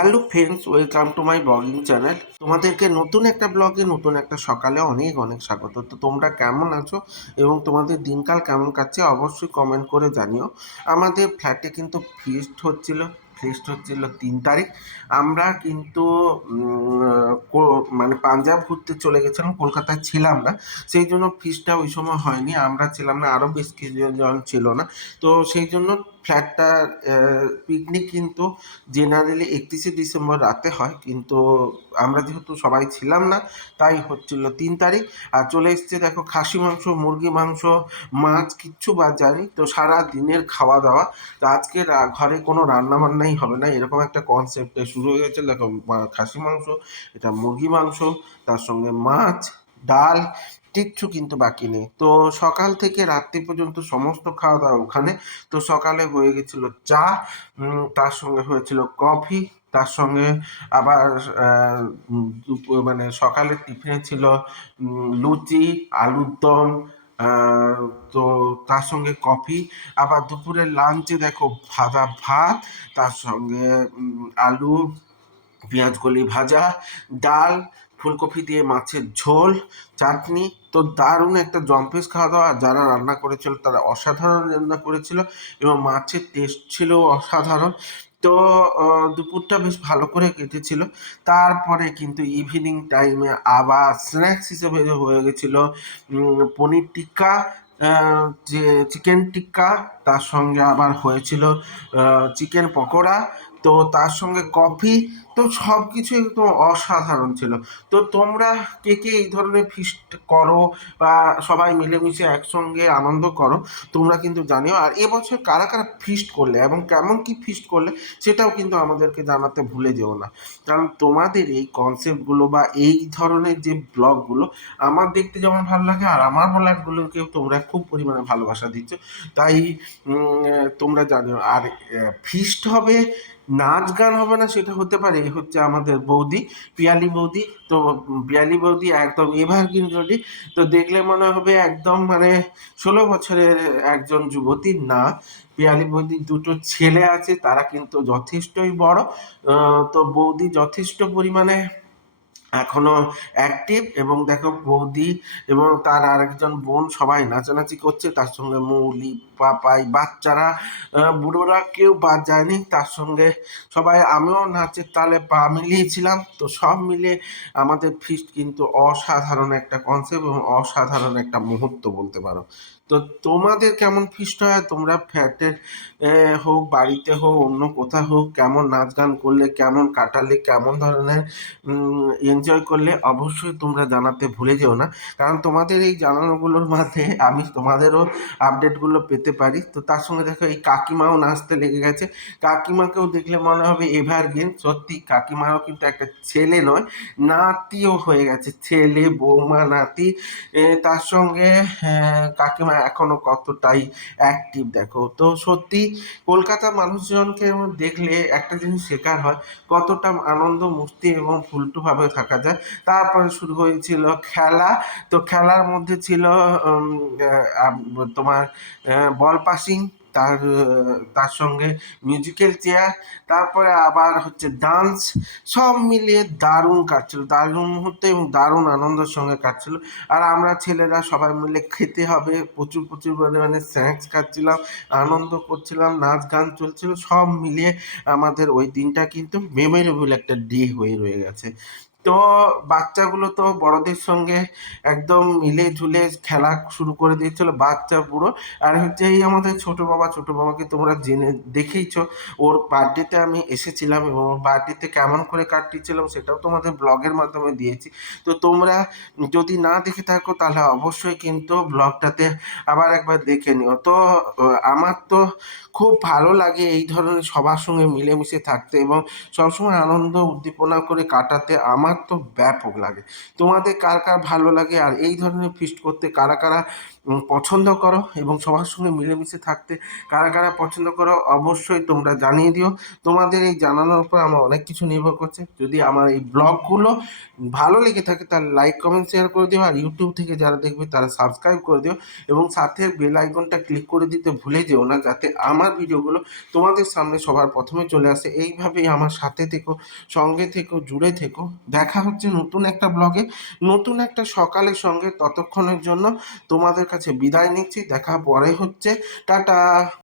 Hello friends, welcome to my blogging channel. তোমাদেরকে নতুন একটা ব্লগে নতুন একটা সকালে অনেক অনেক স্বাগত। তো তোমরা কেমন আছো এবং তোমাদের দিনকাল কেমন কাটছে অবশ্যই কমেন্ট করে জানিও। আমাদের ফ্ল্যাটে কিন্তু ফিস্ট হচ্ছিল। ফিস্ট হচ্ছিল তিন তারিখ। আমরা কিন্তু মানে পাঞ্জাব ঘুরতে চলে গেছিলাম, কলকাতায় ছিলাম না। সেই জন্য ফিসটা ওই সময় হয়নি। আমরা ছিলাম না আরও বেশ কিছুজন ছিল না। তো সেই জন্য ফ্ল্যাটটা পিকনিক কিন্তু জেনারেলি একত্রিশে ডিসেম্বর রাতে হয়। কিন্তু আমরা যেহেতু সবাই ছিলাম না, তাই হচ্ছিল তিন তারিখ। আর চলে এসছে দেখো খাসি মাংস, মুরগি মাংস, মাছ, কিচ্ছু বাদ যায়নি। তো সারা দিনের খাওয়া দাওয়া। তো আজকে ঘরে কোনো রান্না বান্নাই হবে না। এরকম একটা কনসেপ্টে শুরু হয়ে গেছে। দেখো খাসি মাংস, এটা মুরগি মাংস, তার সঙ্গে মাছ, ডাল, কিচ্ছু কিন্তু বাকি নেই। তো সকাল থেকে রাত্রি পর্যন্ত সমস্ত খাওয়া দাওয়া ওখানে। তো সকালে হয়ে গেছিল চা তার সঙ্গে হয়েছিল কফি তার সঙ্গে আবার মানে সকালে টিফিনে ছিল লুচি, আলুর দম তো তার সঙ্গে কফি। আবার দুপুরে লাঞ্চে দেখো ভাজা ভাত, তার সঙ্গে আলু, পেঁয়াজ কলি ভাজা, ডাল ফুলকপি দিয়ে মাছের ঝোল, চাটনি। তো দারুণ একটা জম্পেস খাওয়া দাওয়া যারা রান্না করেছিল তারা অসাধারণ রান্না করেছিল এবং মাছের টেস্ট ছিল অসাধারণ। তো দুপুরটা বেশ ভালো করে কেটেছিল। তারপরে কিন্তু ইভিনিং টাইমে আবার স্ন্যাক্স হিসেবে হয়ে গেছিল পনির টিক্কা যে চিকেন টিক্কা, তার সঙ্গে আবার হয়েছিল চিকেন পকোড়া। তো তার সঙ্গে কফি, তো সব কিছু একদম অসাধারণ ছিল। তো তোমরা কে কে এই ধরনের ফিস্ট করো বা সবাই মিলেমিশে একসঙ্গে আনন্দ করো, তোমরা কিন্তু জানিও। আর এবছর কারা কারা ফিস্ট করলে এবং কেমন কি ফিস্ট করলে সেটাও কিন্তু আমাদেরকে জানাতে ভুলে যেও না। কারণ তোমাদের এই কনসেপ্টগুলো বা এই ধরনের যে ব্লগগুলো আমার দেখতে যেমন ভালো লাগে আর আমার ব্লগগুলোকেও তোমরা খুব পরিমাণে ভালোবাসা দিচ্ছ। তাই তোমরা জানিও। আর ফিস্ট হবে নাচ গান হবে না, সেটা হতে পারে হচ্ছে আমাদের বৌদি, পিয়ালি বৌদি। তো পিয়ালি বৌদি একদম এভারগ্রিন রোডি তো দেখলে মনে হবে একদম মানে ষোলো বছরের একজন যুবতী, না। পিয়ালি বৌদি দুটো ছেলে আছে, তারা কিন্তু যথেষ্টই বড়। তো বৌদি যথেষ্ট পরিমাণে এখনও অ্যাক্টিভ এবং দেখো বৌদি এবং তার আরেকজন বোন সবাই নাচানাচি করছে, তার সঙ্গে মৌলি, পাপাই, বাচ্চারা বুড়োরা কেউ বাদ যায়নি। তার সঙ্গে সবাই আমিও নাচের তালে পা মিলিয়েছিলাম। তো সব মিলে আমাদের ফিস্ট কিন্তু অসাধারণ একটা কনসেপ্ট এবং অসাধারণ একটা মুহূর্ত বলতে পারো। তো তোমাদের কেমন ফিস্ট হয়? তোমরা ফ্ল্যাটের হোক, বাড়িতে হোক, অন্য কোথাও হোক, কেমন নাচ গান করলে, কেমন কাটালে, কেমন ধরনের এনজয় করলে অবশ্যই তোমরা জানাতে ভুলে যেও না। কারণ তোমাদের এই জানানোগুলোর মাঝে আমি তোমাদেরও আপডেটগুলো পেতে পারি। তো তার সঙ্গে দেখো, এই কাকিমাও নাচতে লেগে গেছে। কাকিমাকেও দেখলে মনে হবে এভারগ্রিন সত্যি, কাকিমারও কিন্তু একটা ছেলে নয়, নাতিও হয়ে গেছে। ছেলে, বৌমা, নাতি তার সঙ্গে কাকিমা এখনও কতটাই অ্যাক্টিভ দেখো। তো সত্যি কলকাতার মানুষজনকে দেখলে একটা জিনিস শেখার হয়, কতটা আনন্দ মুক্তি এবং ফুলটুভাবে থাকা যায়। তারপরে শুরু হয়েছিল খেলা। তো খেলার মধ্যে ছিল তোমার বল পাসিং তার তার সঙ্গে মিউজিক্যাল চেয়ার তারপরে আবার হচ্ছে ডান্স সব মিলিয়ে দারুণ কাটছিল। দারুণ মুহূর্তে এবং দারুণ আনন্দের সঙ্গে কাটছিল। আর আমরা ছেলেরা সবাই মিলে খেতে হবে, প্রচুর প্রচুর পরিমাণে স্ন্যাক্স খাচ্ছিলাম, আনন্দ করছিলাম, নাচ গান চলছিল, সব মিলিয়ে আমাদের ওই দিনটা কিন্তু মেমোরেবল একটা ডে হয়ে, রয়ে গেছে। তো বাচ্চাগুলো তো বড়দের সঙ্গে একদম মিলে ঝুলে খেলা শুরু করে দিয়েছিল, বাচ্চা পুরো। আর হচ্ছে এই আমাদের ছোট বাবা, ছোট বাবাকে তোমরা জেনে দেখেইছ, ওর বার্থডেতে আমি এসেছিলাম এবং ওর বার্থডেতে কেমন করে কাটিয়েছিলাম সেটাও তোমাদের ব্লগের মাধ্যমে দিয়েছি। তো তোমরা যদি না দেখে থাকো তাহলে অবশ্যই কিন্তু ব্লগটাতে আবার একবার দেখে নিও। তো আমার তো খুব ভালো লাগে এই ধরনের সবার সঙ্গে মিলেমিশে থাকতে এবং সবসময় আনন্দ উদ্দীপনা করে কাটাতে। আমার আমার তো ব্যাপক লাগে। তোমাদের কার কার ভালো লাগে আর এই ধরনের ফিস্ট করতে কারা কারা পছন্দ করো এবং সবার সঙ্গে মিলেমিশে থাকতে কারা কারা পছন্দ করো অবশ্যই তোমরা জানিয়ে দিও। তোমাদের এই জানানোর উপর আমার অনেক কিছু নির্ভর করছে। যদি আমার এই ব্লগগুলো ভালো লেগে থাকে তাহলে লাইক কমেন্ট শেয়ার করে দিও আর ইউটিউব থেকে যারা দেখবে তারা সাবস্ক্রাইব করে দিও এবং সাথে বেল আইকনটা ক্লিক করে দিতে ভুলে যেও না যাতে আমার ভিডিওগুলো তোমাদের সামনে সবার প্রথমে চলে আসে। এইভাবেই আমার সাথে থেকো, সঙ্গে থেকো, জুড়ে থেকো। দেখা হচ্ছে নতুন একটা ব্লগে। নতুন একটা সকালের সঙ্গে ততক্ষণের জন্য তোমাদের কাছে বিদায় নিচ্ছি। দেখা পরে হচ্ছে। টাটা!